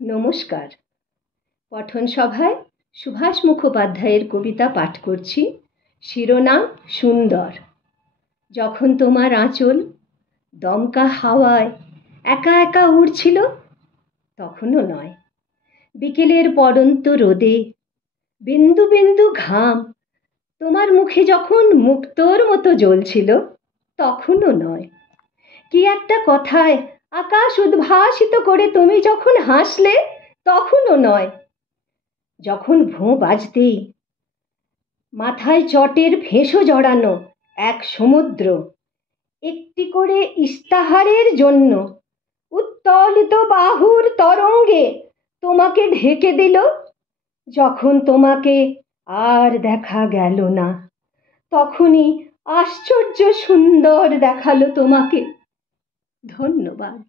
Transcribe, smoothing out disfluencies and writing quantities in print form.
নমস্কার। পঠন সভায় সুভাষ মুখোপাধ্যায়ের কবিতা পাঠ করছি। শিরোনাম সুন্দর। যখন তোমার আঁচল দমকা হাওয়ায় একা একা উড়ছিল, তখনও নয়। বিকেলের পড়ন্ত রোদে বিন্দু বিন্দু ঘাম তোমার মুখে যখন মুক্তোর মতো জ্বলছিল, তখনও নয়। কি একটা কথায় আকাশ উদ্ভাসিত করে তুমি যখন হাসলে, তখনও নয়। যখন ভোঁ বাজতেই মাথায় চটের ফেঁসো জড়ানো এক সমুদ্র একটি করে ইস্তাহারের জন্য উত্তোলিত বাহুর তরঙ্গে তোমাকে ঢেকে দিল, যখন তোমাকে আর দেখা গেল না, তখনই আশ্চর্য সুন্দর দেখালো তোমাকে। ধন্যবাদ।